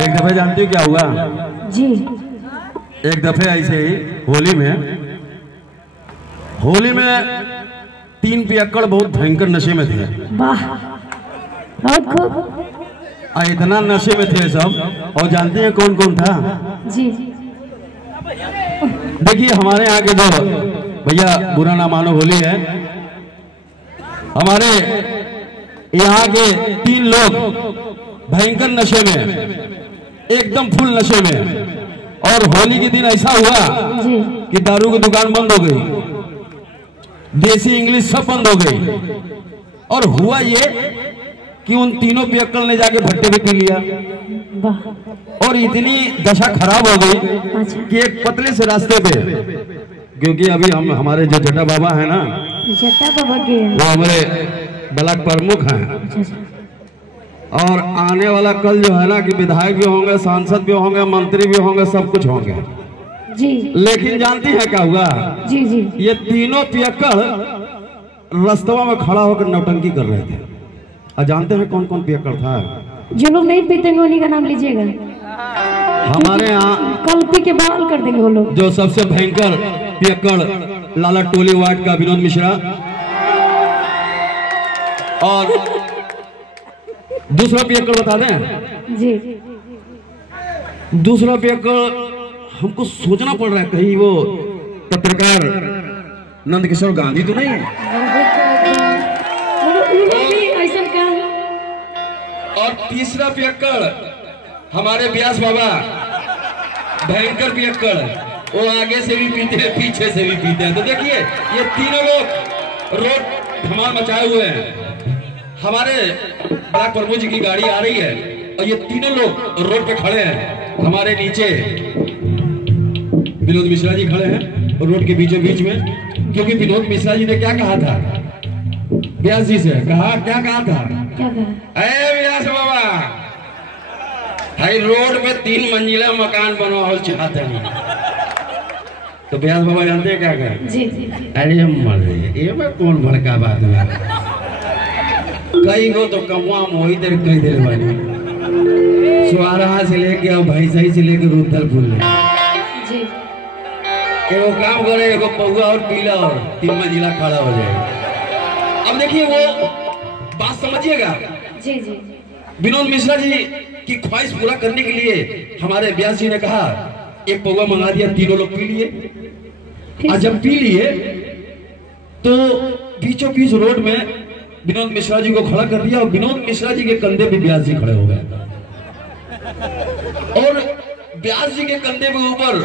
एक दफे जानती हो क्या हुआ जी? एक दफे ऐसे ही होली में 3 पियक्कड़ बहुत भयंकर नशे में थे। वाह, बहुत खूब। इतना नशे में थे सब। और जानते हैं कौन कौन था? जी देखिए हमारे यहाँ के जो भैया, बुरा ना मानो, होली है, हमारे यहाँ के 3 लोग भयंकर नशे में, एकदम फुल नशे में। और होली के दिन ऐसा हुआ कि दारू की दुकान बंद हो गई, देसी इंग्लिश सब बंद हो गई। और हुआ ये कि उन तीनों पियक्कड़ ने जाके भट्टे पे पी लिया। और इतनी दशा खराब हो गई कि एक पतले से रास्ते पे, क्योंकि अभी हम हमारे जो जटा बाबा है ना, जटा बाबा के वो हमारे ब्लॉक प्रमुख हैं। और आने वाला कल जो है ना कि विधायक भी होंगे, सांसद भी होंगे, मंत्री भी होंगे, सब कुछ होंगे जी। लेकिन जानती है क्या हुआ? जी जी। ये तीनों पियक्कड़ रास्तवा में खड़ा होकर नौटंकी कर रहे थे। और जानते हैं कौन कौन पियक्कड़ था? जो लोग नहीं पीते उन्हीं का नाम लीजिएगा। हमारे यहाँ कल पी के बवाल कर देंगे वो लोग। जो सबसे भयंकर पियक्कड़ लाला टोली वार्ड का विनोद मिश्रा, और दूसरा पियक्कड़ बता दें जी। दूसरा पियक्कड़ हमको सोचना पड़ रहा है, कहीं वो पत्रकार नंदकिशोर गांधी तो नहीं है? और तीसरा पियक्कड़ हमारे व्यास बाबा, भयंकर पियक्कड़, वो आगे से भी पीते हैं, पीछे से भी पीते हैं। तो देखिए ये तीनों लोग रोड धमाल मचाए हुए हैं। हमारे ब्लॉक प्रमुख जी की गाड़ी आ रही है और ये तीनों लोग रोड पे खड़े हैं। हमारे नीचे विनोद मिश्रा जी खड़े हैं और रोड के बीचों बीच में, क्योंकि विनोद मिश्रा जी ने क्या कहा था? व्यास जी से क्या कहा था? व्यास बाबा, हाई रोड पे 3 मंजिला मकान बनवाओ चाहते हैं। तो व्यास बाबा जानते हैं क्या कहा? जी। अरे मरे, ये मैं कौन भड़का बात में कई गो तो कमुआ मोही देर कई देर वाली स्वारा से लेके और भैंसई से लेके रुद्रपुर ले जी। एगो काम करे, एगो पौआ और पीला और 3 मंजिला खड़ा हो जाए। अब देखिए वो बात समझिएगा। जी जी। विनोद मिश्रा जी की ख्वाहिश पूरा करने के लिए हमारे व्यास जी ने कहा एक पौआ मंगा दिया, तीनों लोग पी लिए। और जब पी लिए तो बीचों बीच रोड में विनोद मिश्रा जी को खड़ा कर दिया और विनोद मिश्रा जी के कंधे पे व्यास जी खड़े हो गए। और व्यास जी के कंधे पे ऊपर,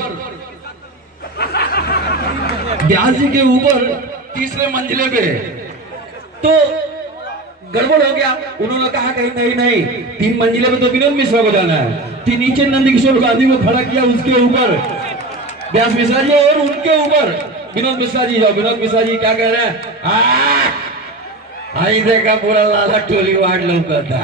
व्यास जी के ऊपर तीसरे मंजिले पे तो गड़बड़ हो गया। उन्होंने कहा कहीं नहीं 3 मंजिले पे तो विनोद मिश्रा को जाना है। तो नीचे नंदकिशोर गांधी को खड़ा किया, उसके ऊपर व्यास मिश्रा जी और उनके ऊपर विनोद मिश्रा जी। जाओ, विनोद मिश्रा जी क्या कह रहे हैं? आई देखा पूरा लाला टोली वार्ड लौकता।